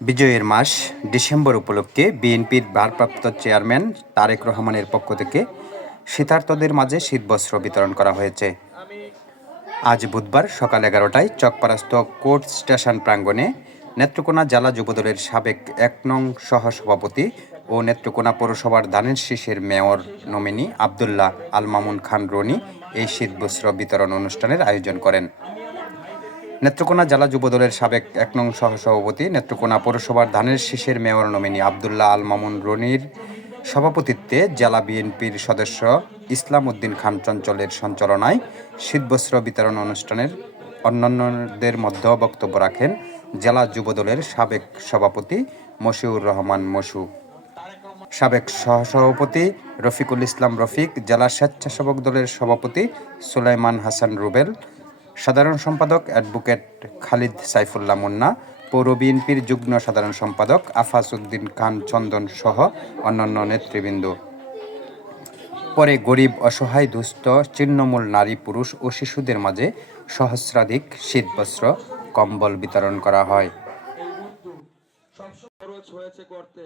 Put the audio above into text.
বিজয়ের মাস ডিসেম্বর উপলক্ষে বিএনপির ভারপ্রাপ্ত চেয়ারম্যান তারেক রহমানের পক্ষ থেকে শীতার্তদের মাঝে শীতবস্ত্র বিতরণ করা হয়েছে। আজ বুধবার সকাল এগারোটায় চকপারাস্ত কোর্ট স্টেশন প্রাঙ্গণে নেত্রকোনা জেলা যুবদলের সাবেক এক নং সহসভাপতি ও নেত্রকোনা পৌরসভার দানের শীষের মেয়র নমিনি আবদুল্লাহ আল মামুন খান রনি এই শীতবস্ত্র বিতরণ অনুষ্ঠানের আয়োজন করেন। নেত্রকোনা জেলা যুবদলের সাবেক এক নং সহসভাপতি নেত্রকোনা পৌরসভার ধানের শীষের মেয়র নমিনী আবদুল্লাহ আল মামুন রনির সভাপতিত্বে জেলা বিএনপির সদস্য ইসলাম উদ্দিন খান চঞ্চলের সঞ্চালনায় শীতবস্ত্র বিতরণ অনুষ্ঠানের অন্যান্যদের মধ্যে বক্তব্য রাখেন জেলা যুবদলের সাবেক সভাপতি মশিউর রহমান মশু। সাবেক সহসভাপতি রফিকুল ইসলাম রফিক, জেলা স্বেচ্ছাসেবক দলের সভাপতি সুলাইমান হাসান রুবেল সাধারণ সম্পাদক অ্যাডভোকেট খালিদ সাইফুল্লাহ মুন্না, পৌর বিএনপির যুগ্ম সাধারণ সম্পাদক আফাস উদ্দিন খান চন্দন সহ অন্যান্য নেতৃবৃন্দ। পরে গরিব, অসহায়, দুস্থ চিহ্নমূল নারী, পুরুষ ও শিশুদের মাঝে সহস্রাধিক শীতবস্ত্র, কম্বল বিতরণ করা হয়। করতে